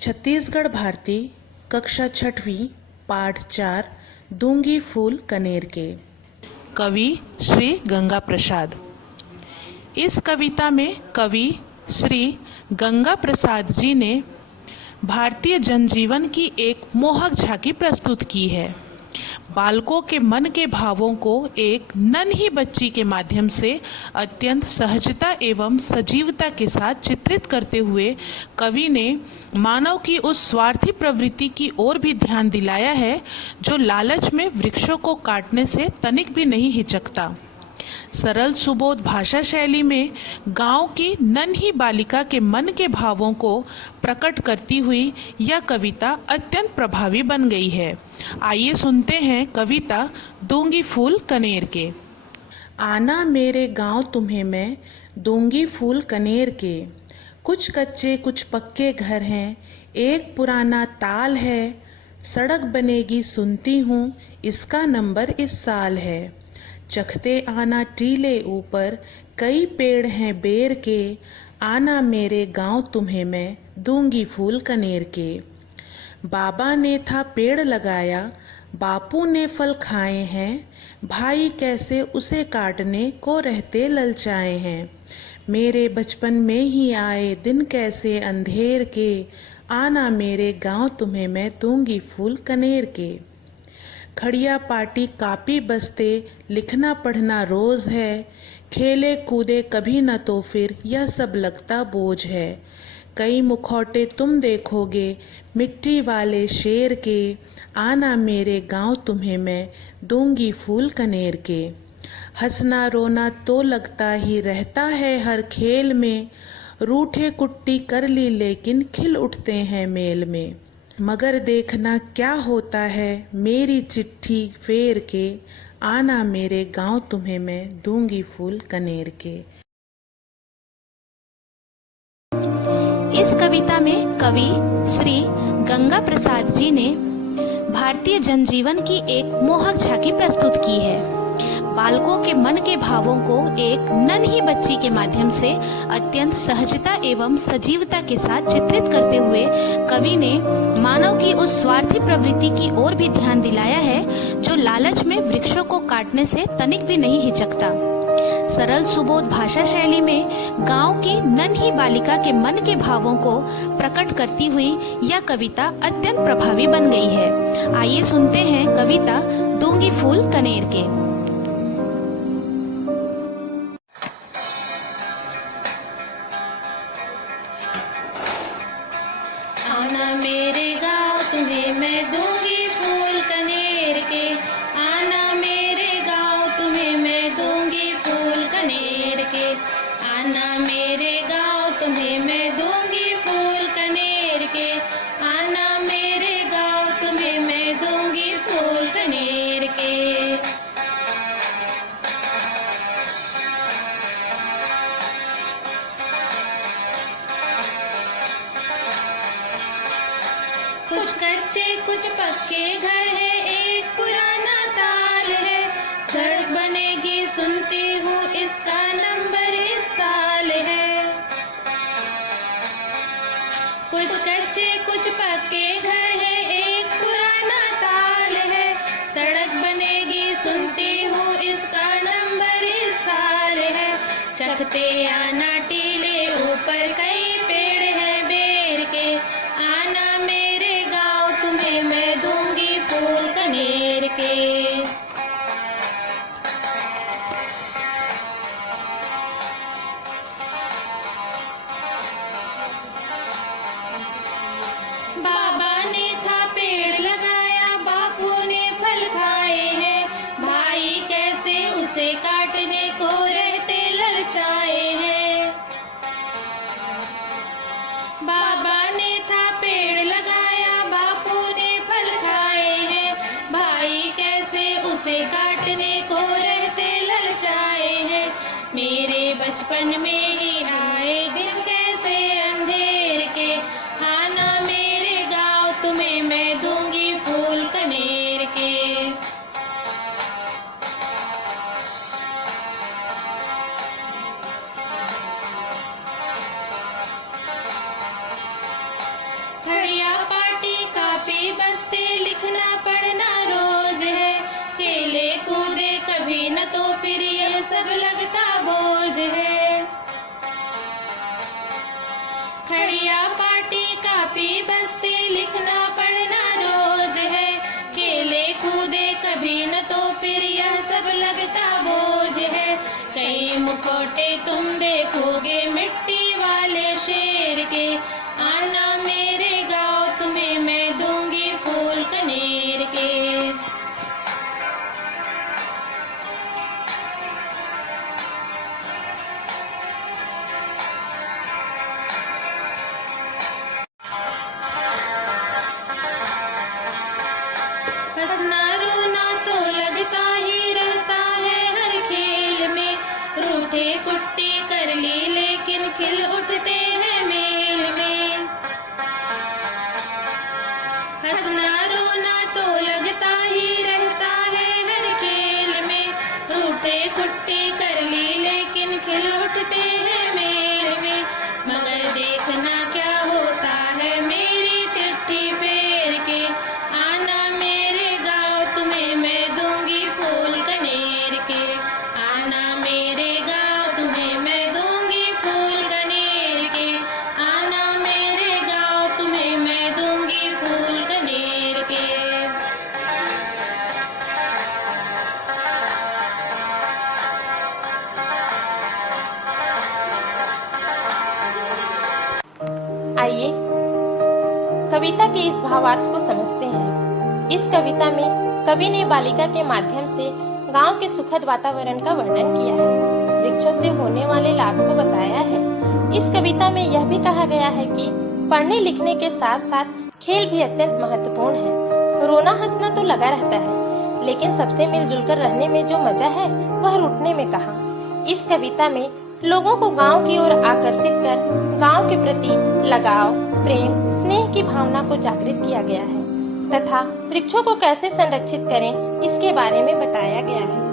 छत्तीसगढ़ भारती, कक्षा छठवीं, पाठ 4, दूंगी फूल कनेर के। कवि श्री गंगा प्रसाद। इस कविता में कवि श्री गंगा प्रसाद जी ने भारतीय जनजीवन की एक मोहक झांकी प्रस्तुत की है। बालकों के मन के भावों को एक नन्ही बच्ची के माध्यम से अत्यंत सहजता एवं सजीवता के साथ चित्रित करते हुए कवि ने मानव की उस स्वार्थी प्रवृत्ति की ओर भी ध्यान दिलाया है जो लालच में वृक्षों को काटने से तनिक भी नहीं हिचकता। सरल सुबोध भाषा शैली में गांव की नन्ही बालिका के मन के भावों को प्रकट करती हुई यह कविता अत्यंत प्रभावी बन गई है। आइए सुनते हैं कविता दूंगी फूल कनेर के। आना मेरे गांव तुम्हें मैं दूंगी फूल कनेर के। कुछ कच्चे कुछ पक्के घर हैं, एक पुराना ताल है। सड़क बनेगी सुनती हूँ, इसका नंबर इस साल है। चखते आना टीले ऊपर, कई पेड़ हैं बेर के। आना मेरे गांव तुम्हें मैं दूंगी फूल कनेर के। बाबा ने था पेड़ लगाया, बापू ने फल खाए हैं। भाई कैसे उसे काटने को रहते ललचाए हैं। मेरे बचपन में ही आए दिन कैसे अंधेर के। आना मेरे गांव तुम्हें मैं दूंगी फूल कनेर के। खड़िया पाटी कापी बस्ते, लिखना पढ़ना रोज है। खेले कूदे कभी न तो फिर यह सब लगता बोझ है। कई मुखौटे तुम देखोगे मिट्टी वाले शेर के। आना मेरे गांव तुम्हें मैं दूंगी फूल कनेर के। हंसना रोना तो लगता ही रहता है हर खेल में। रूठे कुट्टी कर ली लेकिन खिल उठते हैं मेल में। मगर देखना क्या होता है मेरी चिट्ठी फेर के। आना मेरे गांव तुम्हें मैं दूंगी फूल कनेर के। इस कविता में कवि श्री गंगा प्रसाद जी ने भारतीय जनजीवन की एक मोहक झांकी प्रस्तुत की है। बालकों के मन के भावों को एक नन्ही बच्ची के माध्यम से अत्यंत सहजता एवं सजीवता के साथ चित्रित करते हुए कवि ने मानव की उस स्वार्थी प्रवृत्ति की ओर भी ध्यान दिलाया है जो लालच में वृक्षों को काटने से तनिक भी नहीं हिचकता। सरल सुबोध भाषा शैली में गांव की नन्ही बालिका के मन के भावों को प्रकट करती हुई यह कविता अत्यंत प्रभावी बन गई है। आइए सुनते हैं कविता दूंगी फूल कनेर के। आना मेरे गाँव तुम्हें मैं दूंगी फूल कनेर के। आना मेरे गाँव तुम्हें मैं दूंगी फूल कनेर के। आना मेरे गाँव तुम्हें मैं दूंगी फूल कनेर के। आना मेरे गाँव तुम्हें मैं दूंगी फूल कनेर के। कुछ कच्चे कुछ पक्के घर है, एक पुराना ताल है। सड़क बनेगी सुनती हूँ, इसका नंबर इस साल है। कुछ कच्चे कुछ पक्के घर है, एक पुराना ताल है। सड़क बनेगी सुनती हूँ, इसका नंबर इस साल है। चखते आना टीले ऊपर, कई पेड़ है बेर के। आना मेरे गाँव तुम्हें मैं दूंगी फूल कनेर के। बाबा ने था पेड़ लगाया, बापू ने फल खाए हैं। भाई कैसे उसे काटने को रहते ललचाए हैं। बाबा ने था पेड़ लगाया, बापू ने फल खाए हैं। भाई कैसे उसे काटने को रहते ललचाए हैं। मेरे बचपन में ही आए दिन कैसे अंधेर के। आना मेरे गाँव तुम्हें मैं दूंगी फूल कनेर के। खड़ी कुट्टी कर ली लेकिन खिल उठते हैं मेरे में, मगर देखना क्या होता है मेरी चिट्ठी फेर के, आना मेरे गाँव तुम्हें मैं दूंगी फूल कनेर के, आना मेरे गाँव तुम्हें मैं दूंगी फूल कनेर के, आना मेरे गाँव तुम्हें मैं दूंगी फूल कनेर के। आइए कविता के इस भावार्थ को समझते हैं। इस कविता में कवि ने बालिका के माध्यम से गांव के सुखद वातावरण का वर्णन किया है, वृक्षों से होने वाले लाभ को बताया है। इस कविता में यह भी कहा गया है कि पढ़ने लिखने के साथ साथ खेल भी अत्यंत महत्वपूर्ण है। रोना हंसना तो लगा रहता है, लेकिन सबसे मिलजुल कर रहने में जो मजा है वह रूठने में कहाँ। इस कविता में लोगों को गांव की ओर आकर्षित कर गांव के प्रति लगाव, प्रेम, स्नेह की भावना को जागृत किया गया है तथा वृक्षों को कैसे संरक्षित करें इसके बारे में बताया गया है।